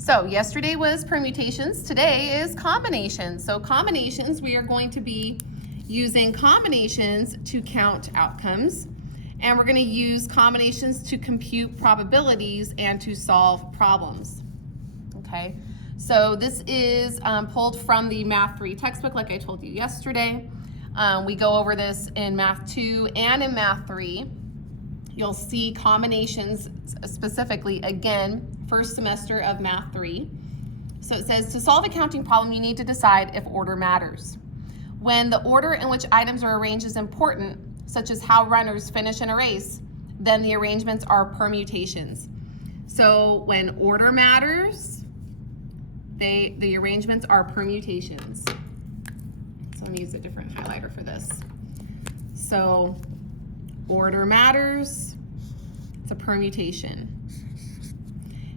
So yesterday was permutations, today is combinations. So combinations, we are going to be using combinations to count outcomes, and we're going to use combinations to compute probabilities and to solve problems. Okay, so this is pulled from the Math 3 textbook, like I told you yesterday. We go over this in Math 2 and in Math 3. You'll see combinations specifically again, first semester of Math 3. So it says, to solve a counting problem, you need to decide if order matters. When the order in which items are arranged is important, such as how runners finish in a race, then the arrangements are permutations. So when order matters, the arrangements are permutations. So I'm gonna use a different highlighter for this. So order matters, it's a permutation.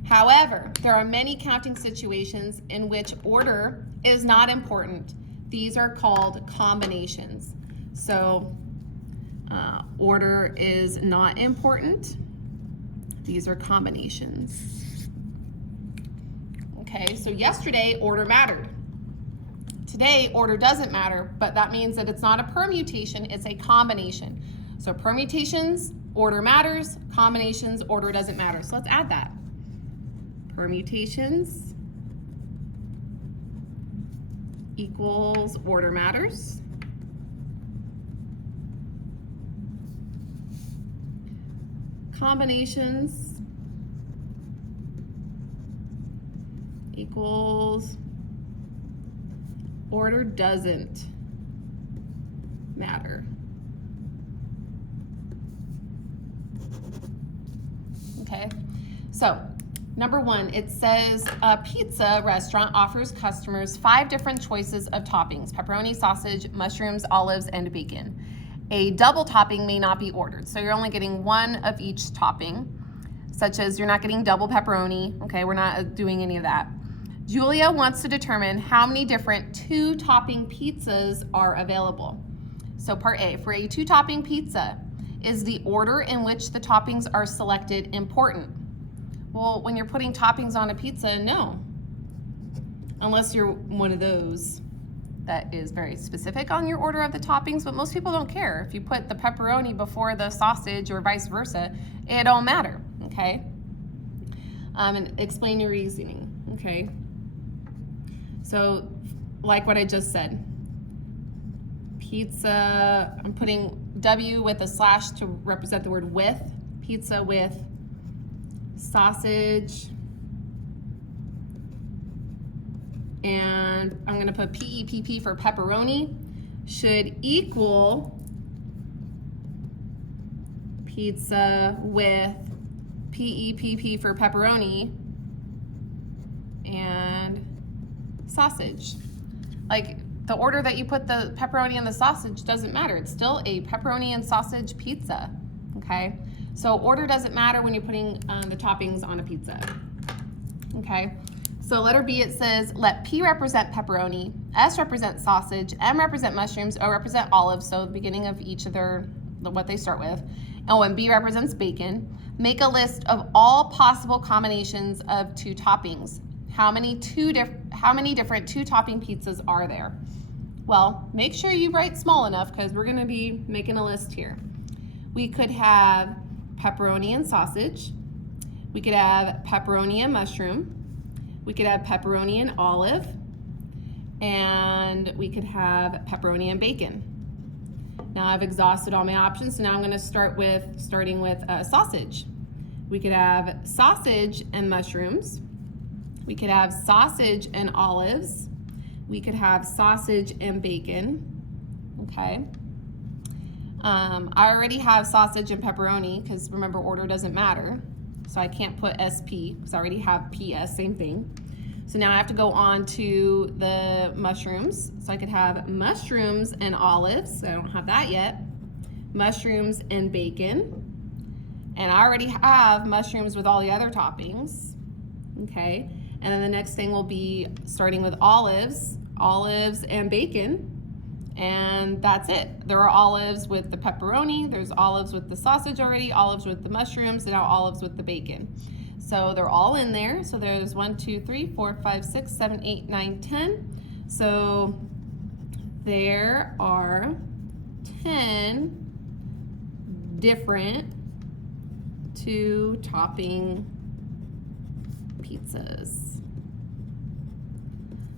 However, there are many counting situations in which order is not important. These are called combinations. So order is not important. These are combinations. Okay, so yesterday order mattered. Today order doesn't matter, but that means that it's not a permutation, it's a combination. So permutations, order matters, combinations, order doesn't matter. So let's add that. Permutations equals order matters. Combinations equals order doesn't matter. Okay, so number one, it says a pizza restaurant offers customers 5 different choices of toppings: pepperoni, sausage, mushrooms, olives, and bacon. A double topping may not be ordered, so you're only getting one of each topping, such as you're not getting double pepperoni. Okay, we're not doing any of that. Julia wants to determine how many different 2-topping pizzas are available. So part A, for a 2-topping pizza, is the order in which the toppings are selected important? Well, when you're putting toppings on a pizza, no. Unless you're one of those that is very specific on your order of the toppings, but most people don't care. If you put the pepperoni before the sausage or vice versa, it don't matter, okay? And explain your reasoning, okay? So, like what I just said, pizza, I'm putting W with a slash to represent the word with, pizza with sausage, and I'm gonna put PEPP for pepperoni, should equal pizza with PEPP for pepperoni and sausage. Like, the order that you put the pepperoni and the sausage doesn't matter. It's still a pepperoni and sausage pizza, okay? So order doesn't matter when you're putting the toppings on a pizza, okay? So letter B, it says, let P represent pepperoni, S represent sausage, M represent mushrooms, O represent olives, so the beginning of each of what they start with. And when B represents bacon, make a list of all possible combinations of 2 toppings. How many different 2-topping pizzas are there? Well, make sure you write small enough because we're gonna be making a list here. We could have pepperoni and sausage. We could have pepperoni and mushroom. We could have pepperoni and olive. And we could have pepperoni and bacon. Now I've exhausted all my options, so now I'm gonna starting with sausage. We could have sausage and mushrooms. We could have sausage and olives. We could have sausage and bacon, okay? I already have sausage and pepperoni because remember, order doesn't matter. So I can't put SP because I already have PS, same thing. So now I have to go on to the mushrooms. So I could have mushrooms and olives. I don't have that yet. Mushrooms and bacon. And I already have mushrooms with all the other toppings, okay? And then the next thing will be starting with olives and bacon, and that's it. There are olives with the pepperoni, there's olives with the sausage already, olives with the mushrooms, and now olives with the bacon. So they're all in there. So there's 1, 2, 3, 4, 5, 6, 7, 8, 9, 10. So there are 10 different 2-topping pizzas.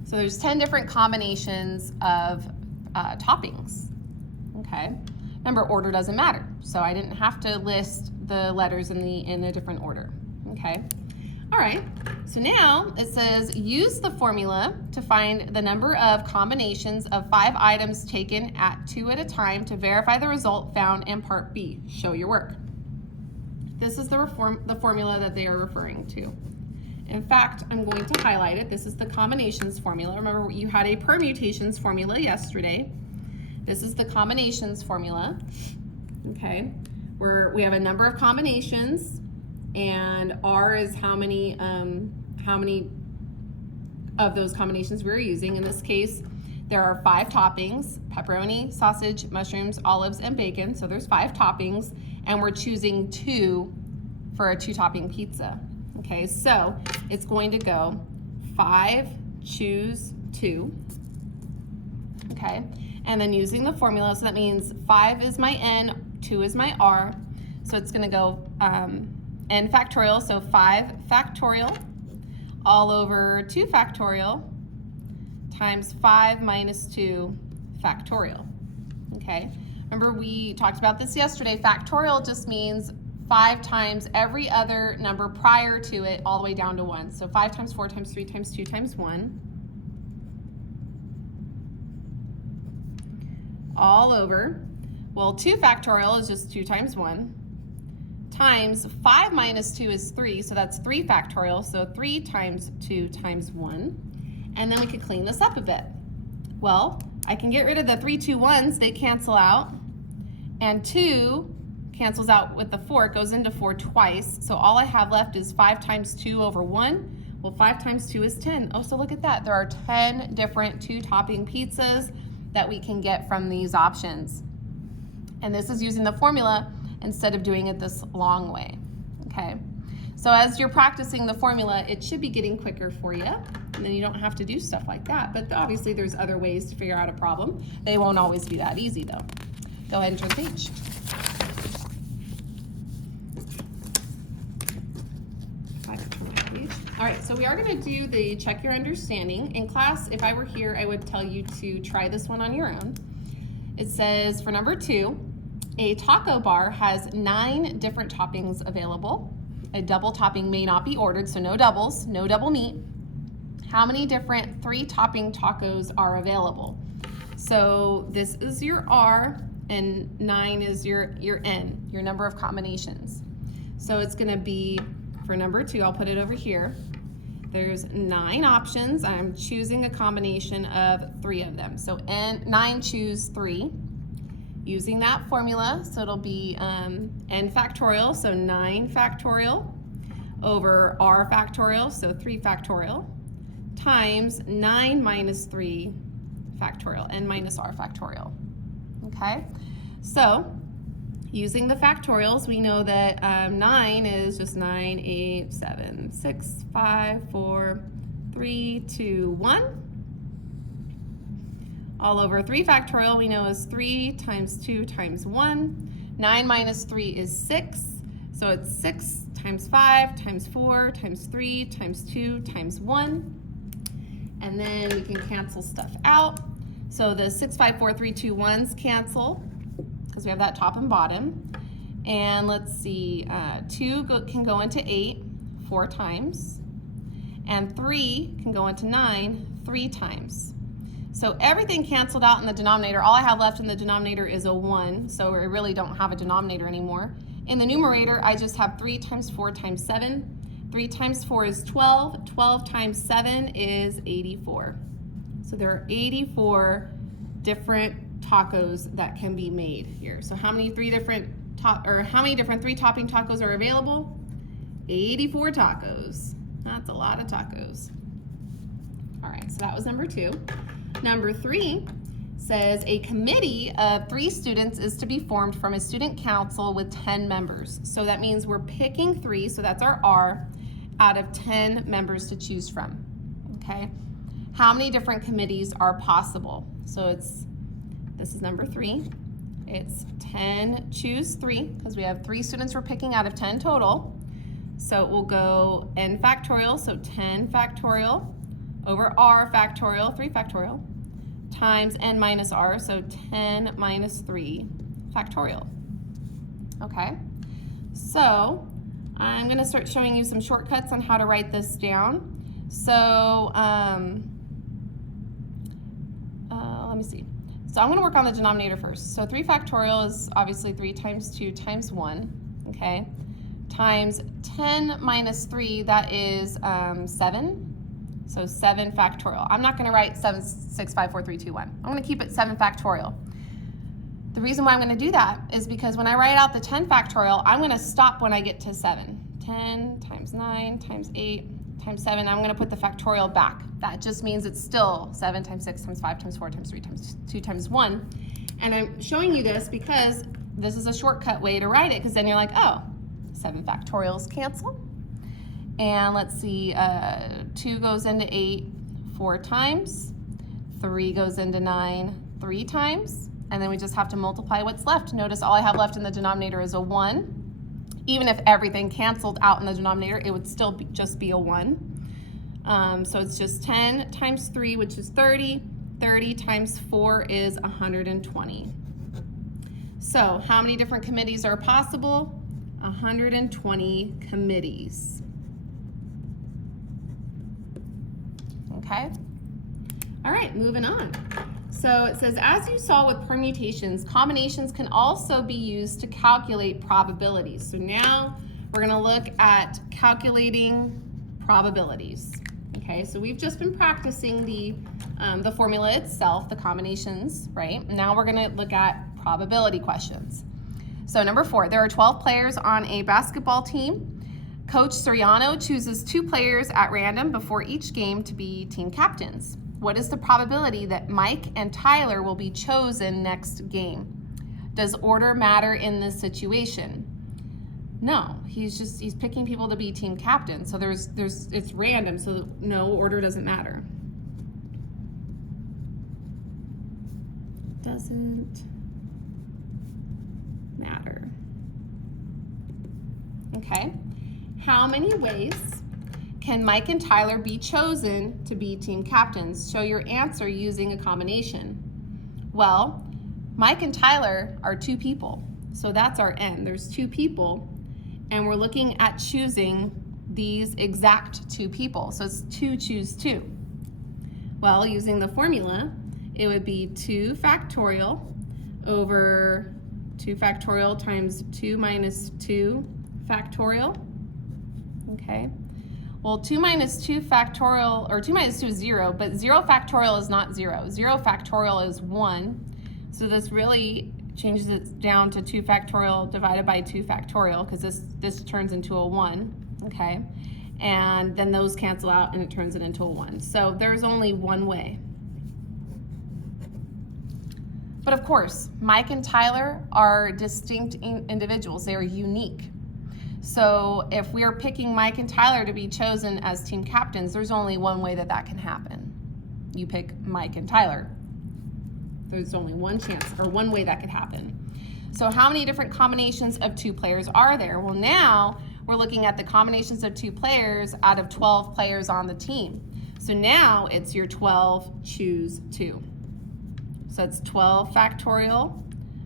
So there's 10 different combinations of toppings, okay? Remember, order doesn't matter, so I didn't have to list the letters in a different order, okay? All right, so now it says use the formula to find the number of combinations of 5 items taken at 2 at a time to verify the result found in part B. Show your work. This is the formula that they are referring to. In fact, I'm going to highlight it. This is the combinations formula. Remember, you had a permutations formula yesterday. This is the combinations formula, okay? Where we have a number of combinations, and R is how many of those combinations we're using. In this case, there are 5 toppings: pepperoni, sausage, mushrooms, olives, and bacon. So there's 5 toppings, and we're choosing 2 for a 2-topping pizza. Okay, so it's going to go 5, choose 2. Okay, and then using the formula, so that means 5 is my N, 2 is my R. So it's going to go N factorial, so 5 factorial all over 2 factorial times 5 minus 2 factorial. Okay, remember we talked about this yesterday. Factorial just means 5 times every other number prior to it all the way down to 1. So 5 times 4 times 3 times 2 times 1 all over, well, 2 factorial is just 2 times 1 times 5 minus 2 is 3, so that's 3 factorial, so 3 times 2 times 1. And then we could clean this up a bit. Well, I can get rid of the 3, 2, 1s, they cancel out, and 2 cancels out with the 4, it goes into 4 twice, so all I have left is 5 times 2 over 1. Well, 5 times 2 is 10. Oh, so look at that. There are 10 different 2-topping pizzas that we can get from these options. And this is using the formula instead of doing it this long way, okay? So as you're practicing the formula, it should be getting quicker for you, and then you don't have to do stuff like that. But obviously there's other ways to figure out a problem. They won't always be that easy though. Go ahead and turn the page. All right, so we are going to do the check your understanding. In class, if I were here, I would tell you to try this one on your own. It says for number 2, a taco bar has 9 different toppings available. A double topping may not be ordered, so no doubles, no double meat. How many different 3-topping tacos are available? So this is your R, and 9 is your N, your number of combinations. So it's going to be, for number 2, I'll put it over here. There's 9 options. I'm choosing a combination of 3 of them. So 9 choose 3. Using that formula, so it'll be N factorial, so 9 factorial over R factorial, so 3 factorial, times 9 minus 3 factorial, N minus R factorial. Okay, so using the factorials, we know that 9 is just 9, 8, 7, 6, 5, 4, 3, 2, 1. All over 3 factorial, we know is 3 times 2 times 1. 9 minus 3 is 6, so it's 6 times 5 times 4 times 3 times 2 times 1. And then we can cancel stuff out. So the 6, 5, 4, 3, 2, 1s cancel, because we have that top and bottom. And let's see, 2 can go into 8 4 times, and 3 can go into 9 3 times. So everything canceled out in the denominator. All I have left in the denominator is a 1, so I really don't have a denominator anymore. In the numerator, I just have 3 times 4 times 7. 3 times 4 is 12. 12 times 7 is 84. So there are 84 different tacos that can be made here. So how many different 3-topping tacos are available? 84 tacos. That's a lot of tacos. All right, so that was number 2. Number 3 says a committee of 3 students is to be formed from a student council with 10 members. So that means we're picking 3, so that's our R, out of 10 members to choose from, okay? How many different committees are possible? So this is number 3. It's 10, choose 3, because we have 3 students we're picking out of 10 total. So it will go n factorial, so 10 factorial over r factorial, 3 factorial, times n minus r, so 10 minus 3 factorial. Okay, so I'm going to start showing you some shortcuts on how to write this down. So let me see. So I'm going to work on the denominator first. So 3 factorial is obviously 3 times 2 times 1, okay, times 10 minus 3, that is 7. So 7 factorial. I'm not going to write 7, 6, 5, 4, 3, 2, 1. I'm going to keep it 7 factorial. The reason why I'm going to do that is because when I write out the 10 factorial, I'm going to stop when I get to 7. 10 times 9 times 8 times 7, I'm going to put the factorial back. That just means it's still 7 times 6 times 5 times 4 times 3 times 2 times 1. And I'm showing you this because this is a shortcut way to write it, because then you're like, oh, 7 factorials cancel. And let's see, 2 goes into 8 4 times, 3 goes into 9 3 times, and then we just have to multiply what's left. Notice all I have left in the denominator is a 1. Even if everything canceled out in the denominator, it would still just be a 1. So it's just 10 times 3, which is 30. 30 times 4 is 120. So how many different committees are possible? 120 committees. Okay? All right, moving on. So it says, as you saw with permutations, combinations can also be used to calculate probabilities. So now we're going to look at calculating probabilities. Okay, so we've just been practicing the formula itself, the combinations, right? Now we're going to look at probability questions. So number 4, there are 12 players on a basketball team. Coach Soriano chooses 2 players at random before each game to be team captains. What is the probability that Mike and Tyler will be chosen next game? Does order matter in this situation? No, he's picking people to be team captains. So it's random, so no, order doesn't matter. Doesn't matter. Okay. How many ways can Mike and Tyler be chosen to be team captains? Show your answer using a combination. Well, Mike and Tyler are 2 people, so that's our n. There's 2 people, and we're looking at choosing these exact 2 people. So it's 2 choose 2. Well, using the formula, it would be 2 factorial over 2 factorial times 2 minus 2 factorial. Okay. Well, 2 minus 2 factorial, or 2 minus 2 is 0, but 0 factorial is not 0. 0 factorial is 1. So this really changes it down to 2 factorial divided by 2 factorial, because this turns into a 1, okay? And then those cancel out and it turns it into a 1. So there's only one way. But of course, Mike and Tyler are distinct individuals. They are unique. So if we are picking Mike and Tyler to be chosen as team captains, there's only one way that can happen. You pick Mike and Tyler. There's only one chance, or one way that could happen. So how many different combinations of 2 players are there? Well, now we're looking at the combinations of 2 players out of 12 players on the team. So now it's your 12 choose 2. So it's 12 factorial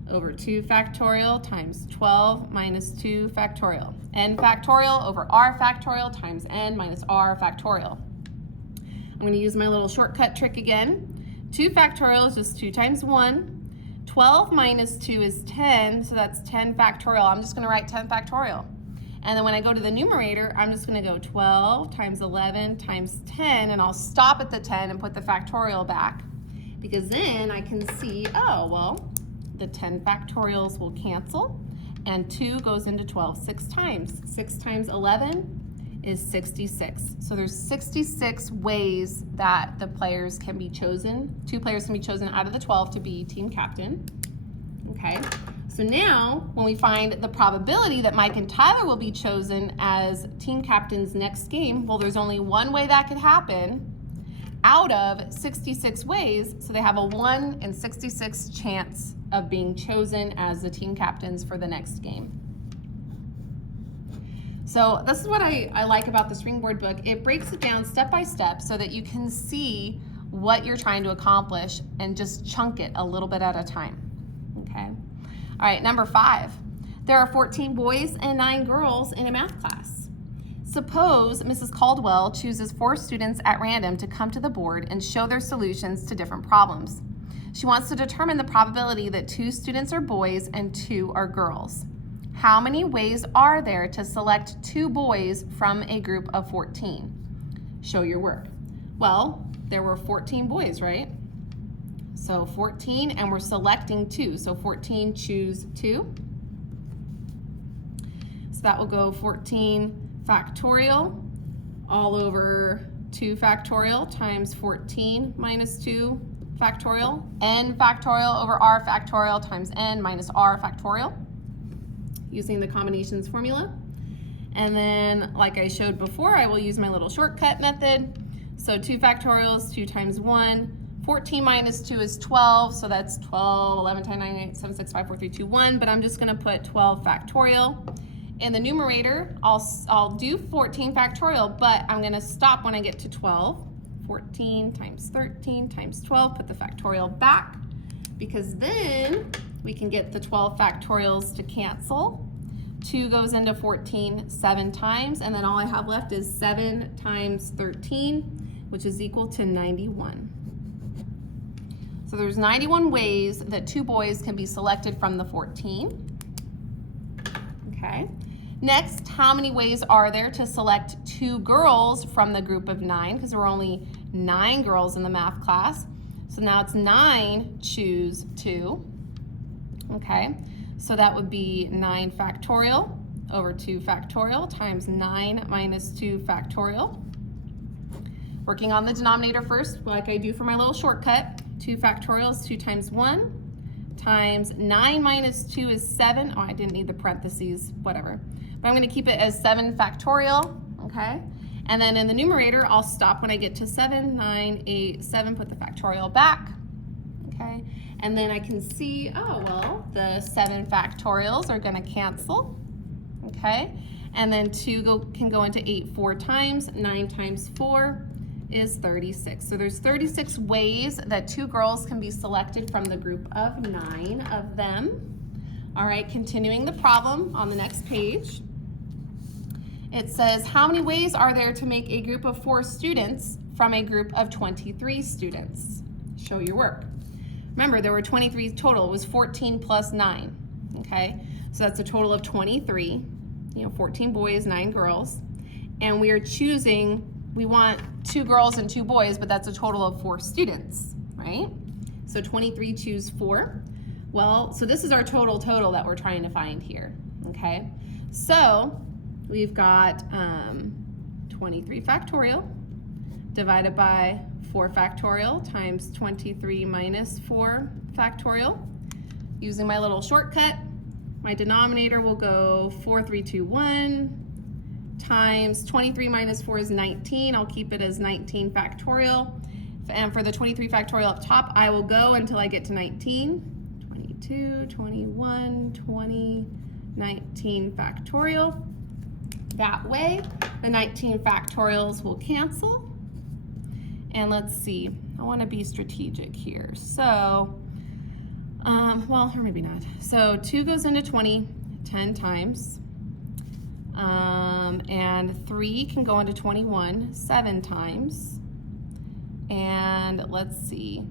over 2 factorial times 12 minus 2 factorial. N factorial over r factorial times n minus r factorial. I'm going to use my little shortcut trick again. 2 factorial is just 2 times 1. 12 minus 2 is 10, so that's 10 factorial. I'm just going to write 10 factorial. And then when I go to the numerator, I'm just going to go 12 times 11 times 10, and I'll stop at the 10 and put the factorial back. Because then I can see, oh, well, the 10 factorials will cancel, and 2 goes into 12 6 times. 6 times 11 is 66. So there's 66 ways that the players can be chosen. 2 players can be chosen out of the 12 to be team captain. Okay, So now, when we find the probability that Mike and Tyler will be chosen as team captains next game, well, there's only one way that could happen out of 66 ways, so they have a 1 in 66 chance of being chosen as the team captains for the next game. So this is what I like about the Springboard book. It breaks it down step by step so that you can see what you're trying to accomplish and just chunk it a little bit at a time, okay? All right, number 5. There are 14 boys and 9 girls in a math class. Suppose Mrs. Caldwell chooses 4 students at random to come to the board and show their solutions to different problems. She wants to determine the probability that 2 students are boys and 2 are girls. How many ways are there to select 2 boys from a group of 14? Show your work. Well, there were 14 boys, right? So 14, and we're selecting 2. So 14, choose 2. So that will go 14 factorial all over 2 factorial times 14 minus 2 factorial, n factorial over r factorial times n minus r factorial, using the combinations formula. And then, like I showed before, I will use my little shortcut method. So 2 factorial is 2 times 1. 14 minus 2 is 12, so that's 12, 11, 10, 9, 8, 7, 6, 5, 4, 3, 2, 1, but I'm just gonna put 12 factorial. In the numerator, I'll do 14 factorial, but I'm gonna stop when I get to 12. 14 times 13 times 12, put the factorial back, because then we can get the 12 factorials to cancel. 2 goes into 14 7 times, and then all I have left is 7 times 13, which is equal to 91. So there's 91 ways that 2 boys can be selected from the 14. Okay. Next, how many ways are there to select 2 girls from the group of 9? Because there were only 9 girls in the math class. So now it's 9, choose 2. Okay, so that would be 9 factorial over 2 factorial times 9 minus 2 factorial. Working on the denominator first, like I do for my little shortcut. 2 factorial is 2 times 1 times 9 minus 2 is 7. Oh, I didn't need the parentheses, whatever. But I'm going to keep it as 7 factorial, okay? And then in the numerator, I'll stop when I get to 7, 9, 8, 7, put the factorial back, okay? And then I can see, oh, well, the 7 factorials are going to cancel, okay? And then 2 can go into 8 4 times. 9 times 4 is 36. So there's 36 ways that 2 girls can be selected from the group of 9 of them. All right, continuing the problem on the next page. It says, how many ways are there to make a group of 4 students from a group of 23 students? Show your work. Remember, there were 23 total. It was 14 plus 9, okay? So that's a total of 23, 14 boys, 9 girls. And we are choosing, we want 2 girls and 2 boys, but that's a total of 4 students, right? So 23, choose 4. Well, so this is our total that we're trying to find here, okay? So we've got 23 factorial divided by 4 factorial times 23 minus 4 factorial. Using my little shortcut, my denominator will go 4, 3, 2, 1 times 23 minus 4 is 19. I'll keep it as 19 factorial. And for the 23 factorial up top, I will go until I get to 19. 22, 21, 20, 19 factorial. That way, the 19 factorials will cancel. And let's see, I want to be strategic here. So, well, or maybe not. So 2 goes into 20 10 times. And 3 can go into 21 7 times. And let's see,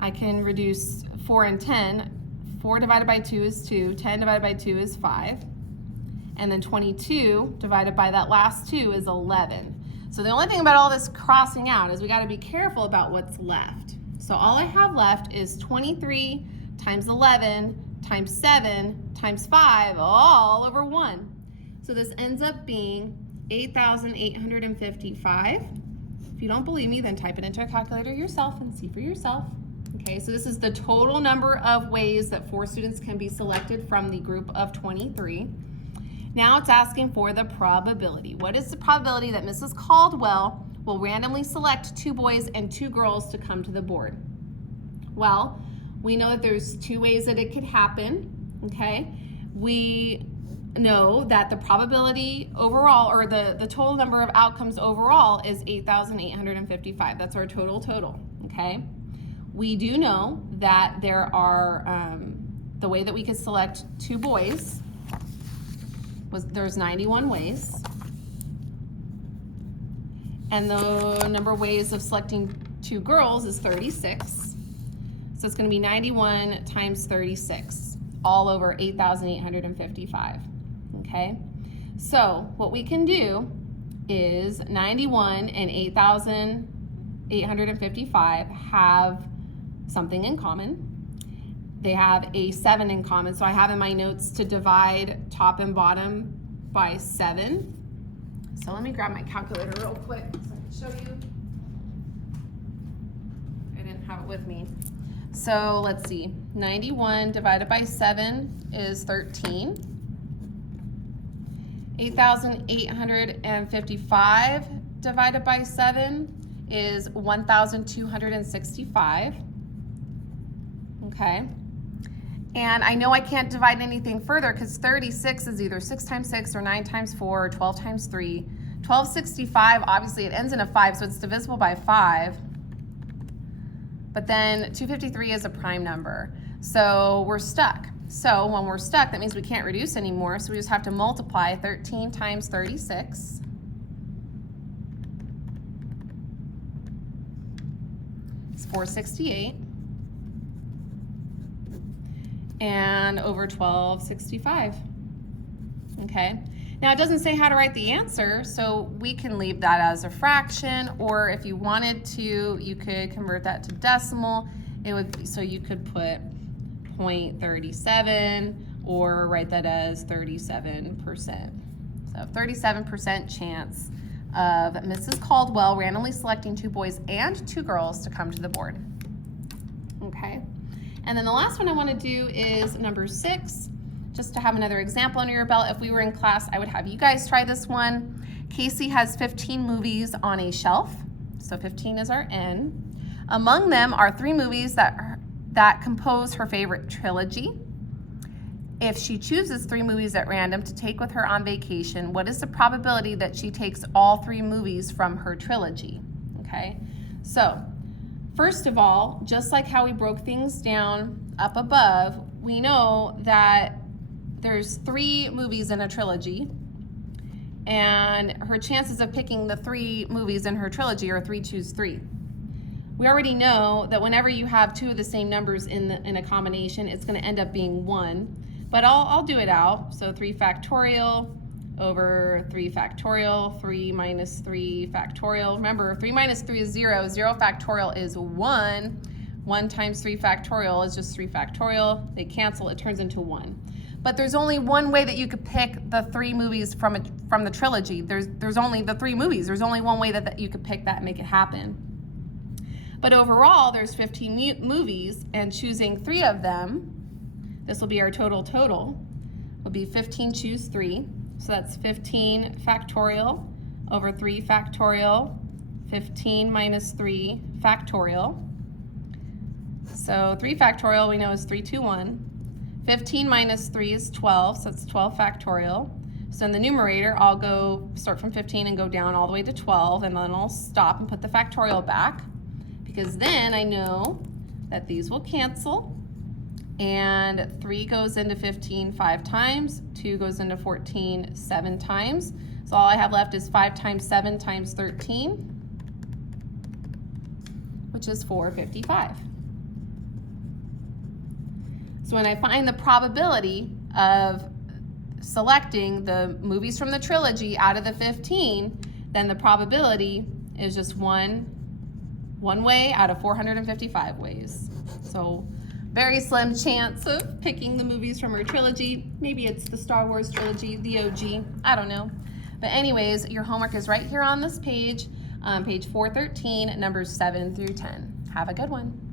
I can reduce 4 and 10. 4 divided by 2 is 2. 10 divided by 2 is 5. And then 22 divided by that last 2 is 11. So the only thing about all this crossing out is we got to be careful about what's left. So all I have left is 23 times 11 times 7 times 5 all over 1. So this ends up being 8,855. If you don't believe me, then type it into a calculator yourself and see for yourself. Okay, Okay, so this is the total number of ways that 4 students can be selected from the group of 23. Now it's asking for the probability. What is the probability that Mrs. Caldwell will randomly select 2 boys and 2 girls to come to the board? Well, we know that there's 2 ways that it could happen, okay? We know that the probability overall, or the total number of outcomes overall, is 8,855. That's our total, okay? We do know that there are, the way that we could select 2 boys, there's 91 ways. And the number of ways of selecting 2 girls is 36. So it's going to be 91 times 36, all over 8,855. Okay? So what we can do is 91 and 8,855 have something in common. They have a 7 in common. So I have in my notes to divide top and bottom by 7. So let me grab my calculator real quick so I can show you. I didn't have it with me. So let's see, 91 divided by 7 is 13. 8,855 divided by 7 is 1,265. Okay. And I know I can't divide anything further because 36 is either 6 times 6 or 9 times 4 or 12 times 3. 1265, obviously it ends in a 5, so it's divisible by 5. But then 253 is a prime number. So we're stuck. So when we're stuck, that means we can't reduce anymore, so we just have to multiply 13 times 36. It's 468. And over 1265. Okay. Now it doesn't say how to write the answer, so we can leave that as a fraction, or if you wanted to, you could convert that to decimal. It would be, so you could put 0.37 or write that as 37%. So 37% chance of Mrs. Caldwell randomly selecting 2 boys and 2 girls to come to the board. Okay. And then the last one I want to do is number 6, just to have another example under your belt. If we were in class, I would have you guys try this one. Casey has 15 movies on a shelf, so 15 is our N. Among them are 3 movies that compose her favorite trilogy. If she chooses 3 movies at random to take with her on vacation, what is the probability that she takes all 3 movies from her trilogy? Okay, so first of all, just like how we broke things down up above, we know that there's 3 movies in a trilogy, and her chances of picking the 3 movies in her trilogy are 3 choose 3. We already know that whenever you have 2 of the same numbers in a combination, it's going to end up being 1. But I'll do it out. So 3 factorial over 3 factorial, 3 minus 3 factorial. Remember, 3 minus 3 is 0. 0 factorial is 1. 1 times 3 factorial is just 3 factorial. They cancel, it turns into 1. But there's only one way that you could pick the 3 movies from the trilogy. There's only the 3 movies. There's only one way that you could pick that and make it happen. But overall, there's 15 movies, and choosing 3 of them, this will be our total, will be 15 choose 3. So that's 15 factorial over 3 factorial, 15 minus 3 factorial. So 3 factorial we know is 321. 15 minus 3 is 12, so it's 12 factorial. So in the numerator, I'll start from 15 and go down all the way to 12, and then I'll stop and put the factorial back, because then I know that these will cancel, and 3 goes into 15 5 times, 2 goes into 14 7 times. So all I have left is 5 times 7 times 13, which is 455. So when I find the probability of selecting the movies from the trilogy out of the 15, then the probability is just one way out of 455 ways. So very slim chance of picking the movies from her trilogy. Maybe it's the Star Wars trilogy, the OG, I don't know. But anyways, your homework is right here on this page, page 413, numbers 7 through 10. Have a good one.